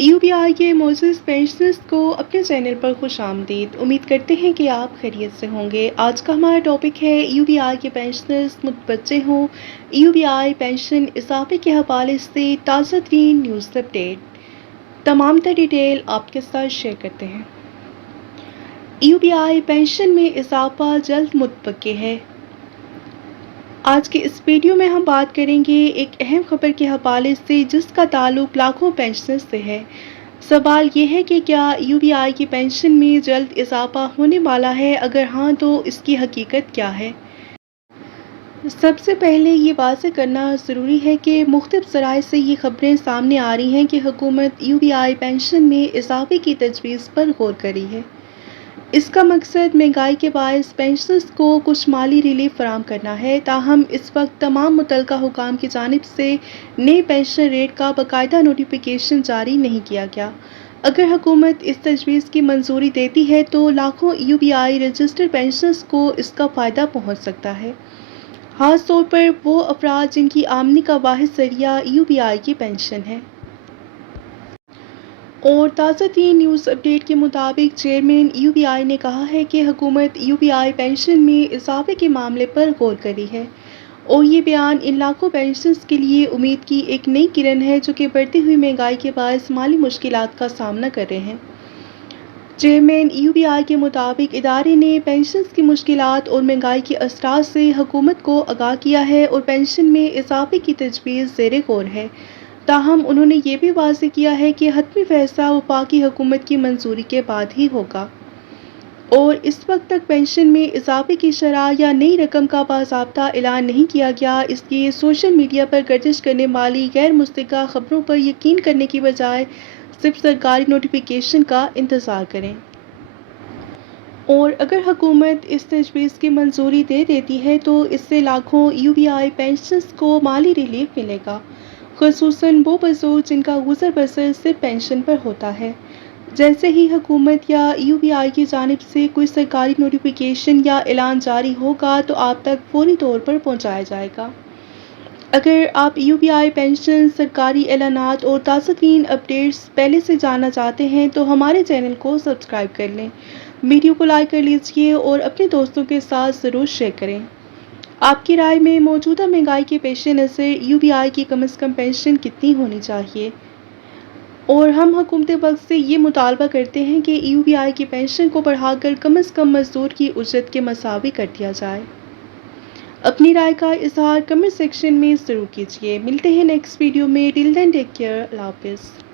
UBI کے معزز pensioners کو اپنے چینل پر خوش آمدید۔ امید کرتے ہیں کہ آپ خیریت سے ہوں گے۔ آج کا ہمارا ٹاپک ہے UBI کے پینشنرز متوجہ ہوں۔ UBI پینشن اضافے کے حوالے سے تازہ ترین نیوز اپڈیٹ۔ تمام تر ڈیٹیل آپ کے ساتھ شیئر کرتے ہیں۔ UBI پینشن میں اضافہ جلد متوقع ہے۔ آج کے اس ویڈیو میں ہم بات کریں گے ایک اہم خبر کے حوالے سے جس کا تعلق لاکھوں پینشنرز سے ہے۔ سوال یہ ہے کہ کیا UBI کی پینشن میں جلد اضافہ ہونے والا ہے؟ اگر ہاں تو اس کی حقیقت کیا ہے؟ سب سے پہلے یہ واضح کرنا ضروری ہے کہ مختلف ذرائع سے یہ خبریں سامنے آ رہی ہیں کہ حکومت UBI پینشن میں اضافے کی تجویز پر غور کر رہی ہے۔ اس کا مقصد مہنگائی کے باعث پینشنرز کو کچھ مالی ریلیف فراہم کرنا ہے۔ تاہم اس وقت تمام متعلقہ حکام کی جانب سے نئے پینشن ریٹ کا باقاعدہ نوٹیفیکیشن جاری نہیں کیا گیا۔ اگر حکومت اس تجویز کی منظوری دیتی ہے تو لاکھوں UBI رجسٹرڈ پینشنرز کو اس کا فائدہ پہنچ سکتا ہے، خاص طور پر وہ افراد جن کی آمدنی کا واحد ذریعہ UBI کی پینشن ہے۔ اور تازہ ترین نیوز اپڈیٹ کے مطابق چیئرمین UBI نے کہا ہے کہ حکومت UBI پینشن میں اضافے کے معاملے پر غور کر رہی ہے اور یہ بیان ان لاکھوں پینشنرز کے لیے امید کی ایک نئی کرن ہے جو کہ بڑھتی ہوئی مہنگائی کے باعث مالی مشکلات کا سامنا کر رہے ہیں۔ چیئرمین UBI کے مطابق ادارے نے پینشنرز کی مشکلات اور مہنگائی کے اثرات سے حکومت کو آگاہ کیا ہے اور پینشن میں اضافے کی تجویز زیر غور ہے۔ تاہم انہوں نے یہ بھی واضح کیا ہے کہ حتمی فیصلہ وفاقی حکومت کی منظوری کے بعد ہی ہوگا اور اس وقت تک پینشن میں اضافے کی شرح یا نئی رقم کا باضابطہ اعلان نہیں کیا گیا۔ اس لیے سوشل میڈیا پر گردش کرنے والی غیر مصدقہ خبروں پر یقین کرنے کی بجائے صرف سرکاری نوٹیفیکیشن کا انتظار کریں۔ اور اگر حکومت اس تجویز کی منظوری دے دیتی ہے تو اس سے لاکھوں UBI پینشنرز کو مالی ریلیف ملے گا، خصوصاً وہ بزرگ جن کا گزر بسر صرف پینشن پر ہوتا ہے۔ جیسے ہی حکومت یا UBI کی جانب سے کوئی سرکاری نوٹیفیکیشن یا اعلان جاری ہوگا تو آپ تک فوری طور پر پہنچایا جائے گا۔ اگر آپ UBI پینشن، سرکاری اعلانات اور تازہ ترین اپڈیٹس پہلے سے جاننا چاہتے ہیں تو ہمارے چینل کو سبسکرائب کر لیں، ویڈیو کو لائک کر لیجئے اور اپنے دوستوں کے ساتھ ضرور شیئر کریں۔ آپ کی رائے میں موجودہ مہنگائی کے پیش نظر UBI کی کم از کم پینشن کتنی ہونی چاہیے؟ اور ہم حکومت وقت سے یہ مطالبہ کرتے ہیں کہ UBI کی پینشن کو بڑھا کر کم از کم مزدور کی اجرت کے مساوی کر دیا جائے۔ اپنی رائے کا اظہار کمنٹ سیکشن میں ضرور کیجیے۔ ملتے ہیں نیکسٹ ویڈیو میں۔ ٹل دین ٹیک کیئر۔ اللہ حافظ۔